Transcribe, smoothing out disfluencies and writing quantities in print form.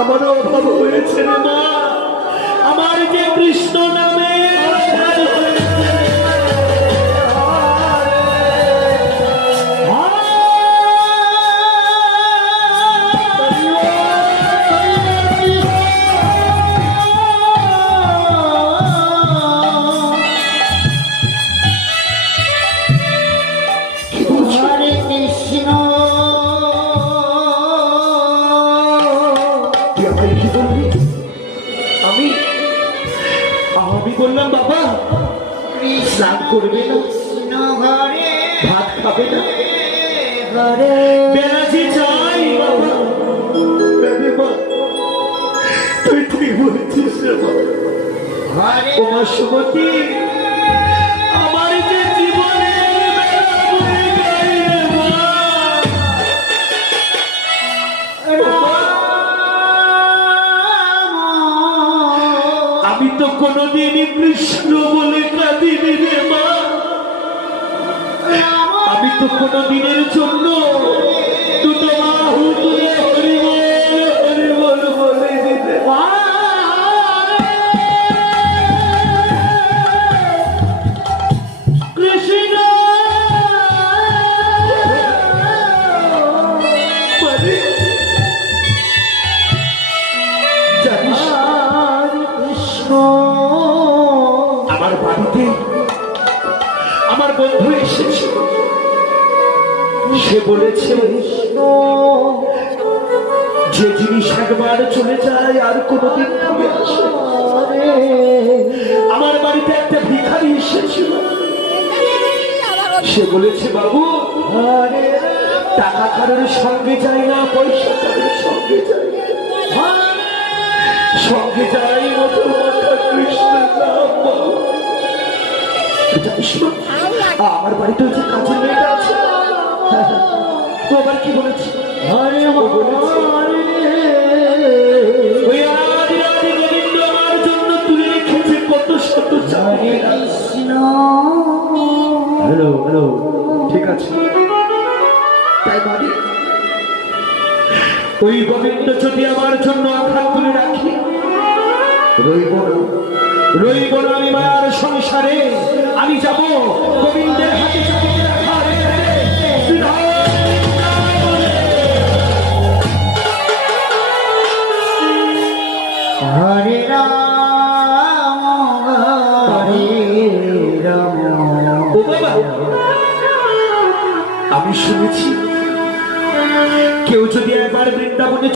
আমারও অভাব হয়েছে রে মা। আমার যে কৃষ্ণ নামে আমি বললাম বাবা স্নান করবে না, ভাত খাবে না, বেড়াচ্ছি চাই বাবা। তুই ঠিক বলেছিস তোমার সুমতি, আমার যে জীবনের আমি তো কোনদিনই কৃষ্ণ বলে কাঁদিনি রে মা। আমি তো কোনদিনের জন্য দুটো বাহু তুলে হরিবল বলে দিতে কৃষ্ণ জানিস আমার বাড়িতে আমার বন্ধু এসেছিল, সে বলেছে যে জিনিস একবার চলে যায় আর কোনোদিন ফিরে আসে। আমার বাড়িতে একটা ভিখারি এসেছিল, সে বলেছে বাবু টাকা কারোর সঙ্গে যায় না, পয়সা কারোর সঙ্গে যায় না, সঙ্গে যাই মতো মাথা কৃষ্ণের নাম। আমার বাড়িতে হচ্ছে কাজের মেয়েটা আছে, তো আবার কি বলেছে গোবিন্দ আমার জন্য তুলে রেখেছে কত শত চাই। হ্যালো হ্যালো ঠিক আছে, তাই বাড়ি ওই গোবিন্দ যদি আমার জন্য আঘাত করে রাখি, রইব না আমি মায়ার সংসারে। আমি যাব গোবিন্দের হাতে হরে রাম হরে রাম। আমি শুনেছি কেউ যদি একবার বৃন্দাবনে